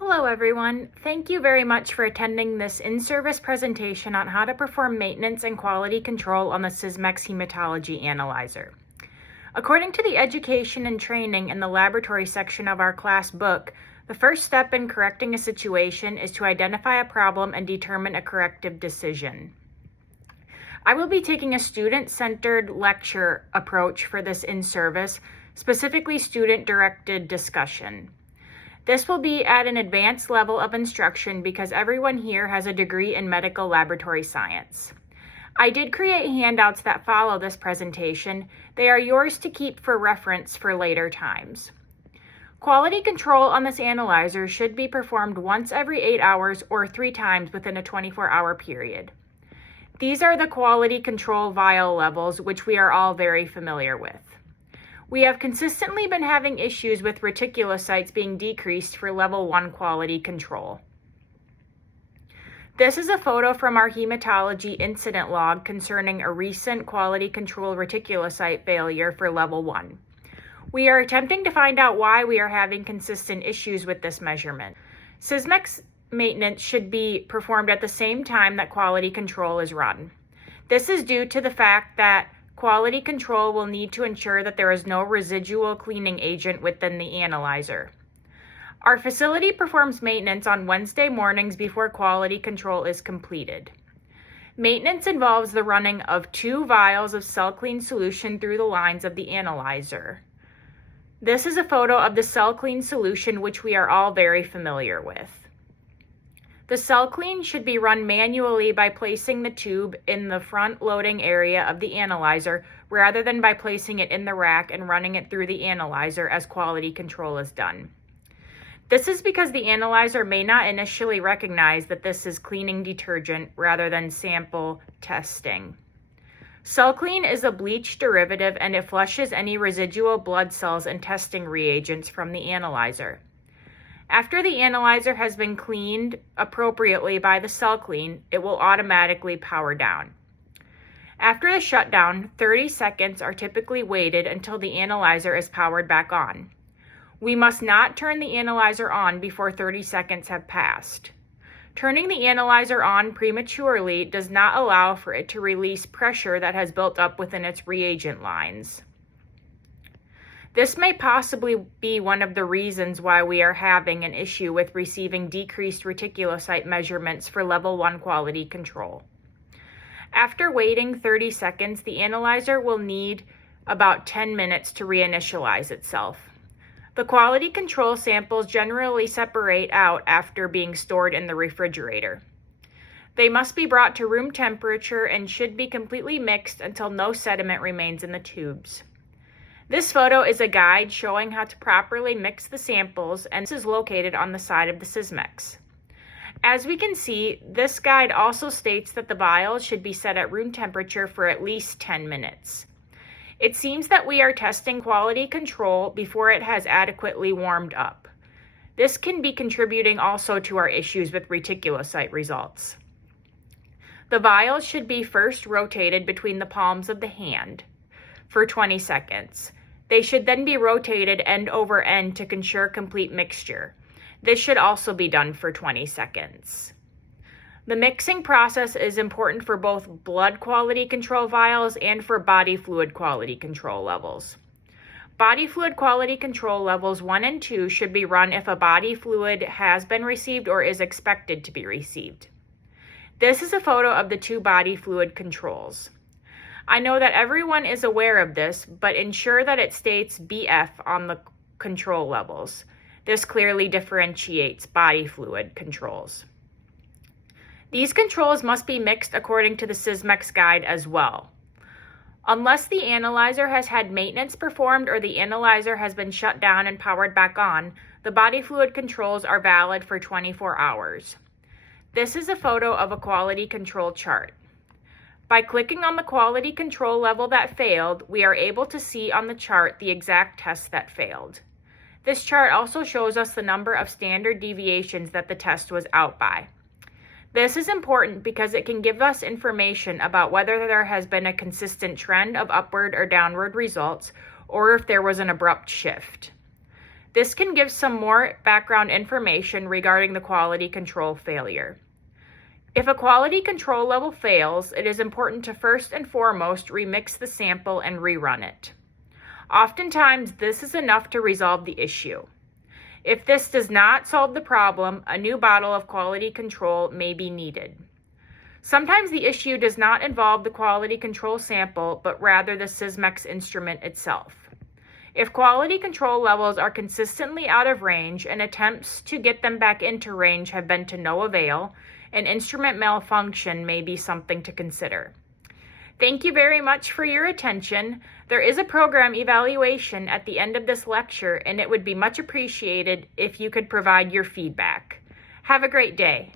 Hello everyone. Thank you very much for attending this in-service presentation on how to perform maintenance and quality control on the Sysmex hematology analyzer. According to the education and training in the laboratory section of our class book, the first step in correcting a situation is to identify a problem and determine a corrective decision. I will be taking a student-centered lecture approach for this in-service, specifically student-directed discussion. This will be at an advanced level of instruction because everyone here has a degree in medical laboratory science. I did create handouts that follow this presentation. They are yours to keep for reference for later times. Quality control on this analyzer should be performed once every 8 hours or 3 times within a 24-hour period. These are the quality control vial levels, which we are all very familiar with. We have consistently been having issues with reticulocytes being decreased for level 1 quality control. This is a photo from our hematology incident log concerning a recent quality control reticulocyte failure for level 1. We are attempting to find out why we are having consistent issues with this measurement. Sysmex maintenance should be performed at the same time that quality control is run. This is due to the fact that quality control will need to ensure that there is no residual cleaning agent within the analyzer. Our facility performs maintenance on Wednesday mornings before quality control is completed. Maintenance involves the running of 2 vials of cell clean solution through the lines of the analyzer. This is a photo of the cell clean solution, which we are all very familiar with. The cell clean should be run manually by placing the tube in the front loading area of the analyzer rather than by placing it in the rack and running it through the analyzer as quality control is done. This is because the analyzer may not initially recognize that this is cleaning detergent rather than sample testing. Cell clean is a bleach derivative and it flushes any residual blood cells and testing reagents from the analyzer. After the analyzer has been cleaned appropriately by the cell clean, it will automatically power down. After the shutdown, 30 seconds are typically waited until the analyzer is powered back on. We must not turn the analyzer on before 30 seconds have passed. Turning the analyzer on prematurely does not allow for it to release pressure that has built up within its reagent lines. This may possibly be one of the reasons why we are having an issue with receiving decreased reticulocyte measurements for level 1 quality control. After waiting 30 seconds, the analyzer will need about 10 minutes to reinitialize itself. The quality control samples generally separate out after being stored in the refrigerator. They must be brought to room temperature and should be completely mixed until no sediment remains in the tubes. This photo is a guide showing how to properly mix the samples, and this is located on the side of the Sysmex. As we can see, this guide also states that the vials should be set at room temperature for at least 10 minutes. It seems that we are testing quality control before it has adequately warmed up. This can be contributing also to our issues with reticulocyte results. The vials should be first rotated between the palms of the hand for 20 seconds. They should then be rotated end over end to ensure complete mixture. This should also be done for 20 seconds. The mixing process is important for both blood quality control vials and for body fluid quality control levels. Body fluid quality control levels 1 and 2 should be run if a body fluid has been received or is expected to be received. This is a photo of the 2 body fluid controls. I know that everyone is aware of this, but ensure that it states BF on the control levels. This clearly differentiates body fluid controls. These controls must be mixed according to the Sysmex guide as well. Unless the analyzer has had maintenance performed or the analyzer has been shut down and powered back on, the body fluid controls are valid for 24 hours. This is a photo of a quality control chart. By clicking on the quality control level that failed, we are able to see on the chart the exact test that failed. This chart also shows us the number of standard deviations that the test was out by. This is important because it can give us information about whether there has been a consistent trend of upward or downward results, or if there was an abrupt shift. This can give some more background information regarding the quality control failure. If a quality control level fails, it is important to first and foremost remix the sample and rerun it. Oftentimes, this is enough to resolve the issue. If this does not solve the problem, a new bottle of quality control may be needed. Sometimes the issue does not involve the quality control sample, but rather the Sysmex instrument itself. If quality control levels are consistently out of range and attempts to get them back into range have been to no avail, an instrument malfunction may be something to consider. Thank you very much for your attention. There is a program evaluation at the end of this lecture, and it would be much appreciated if you could provide your feedback. Have a great day.